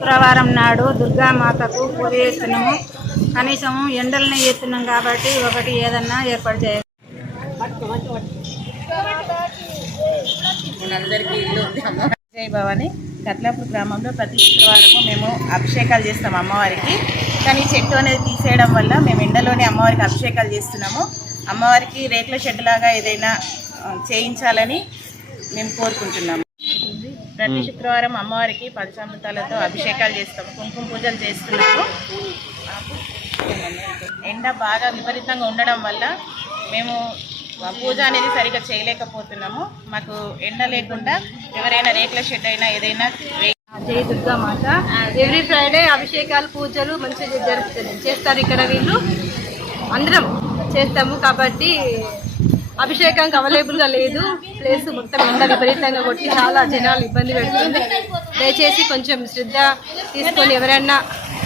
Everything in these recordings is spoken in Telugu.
శుక్రవారం నాడు దుర్గామాతకు పూజ చేస్తున్నాము. కనీసం ఎండలనే చేస్తున్నాం కాబట్టి ఒకటి ఏదన్నా ఏర్పాటు చేయాలి. జై భవాని కత్లాపూర్ గ్రామంలో ప్రతి శుక్రవారము మేము అభిషేకాలు చేస్తాం అమ్మవారికి. కానీ చెట్టు అనేది తీసేయడం వల్ల మేము ఎండలోనే అమ్మవారికి అభిషేకాలు చేస్తున్నాము. అమ్మవారికి రేకుల షెడ్ లాగా ఏదైనా చేయించాలని మేము కోరుకుంటున్నాము. ప్రతి శుక్రవారం అమ్మవారికి పంచామృతాలతో అభిషేకాలు చేస్తాము, కుంకుమ పూజలు చేస్తున్నాము. ఎండ బాగా విపరీతంగా ఉండడం వల్ల మేము పూజ అనేది సరిగ్గా చేయలేకపోతున్నాము. మాకు ఎండ లేకుండా ఎవరైనా రేకుల షెడ్ అయినా ఏదైనా. జై దుర్గామాత. ఎవ్రీ ఫ్రైడే అభిషేకాలు పూజలు మంచిగా చేస్తారు ఇక్కడ. వీళ్ళు అందరం చేస్తాము కాబట్టి అభిషేకానికి అవైలబుల్గా లేదు ప్లేస్. మొత్తం ఎండ విపరీతంగా కొట్టి చాలా జనాలు ఇబ్బంది పెడుతుంది. దయచేసి కొంచెం శ్రద్ధ తీసుకొని ఎవరైనా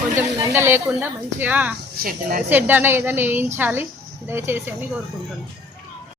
కొంచెం ఎండ లేకుండా మంచిగా షెడ్ అన్న ఏదైనా వేయించాలి దయచేసి అని కోరుకుంటున్నాం.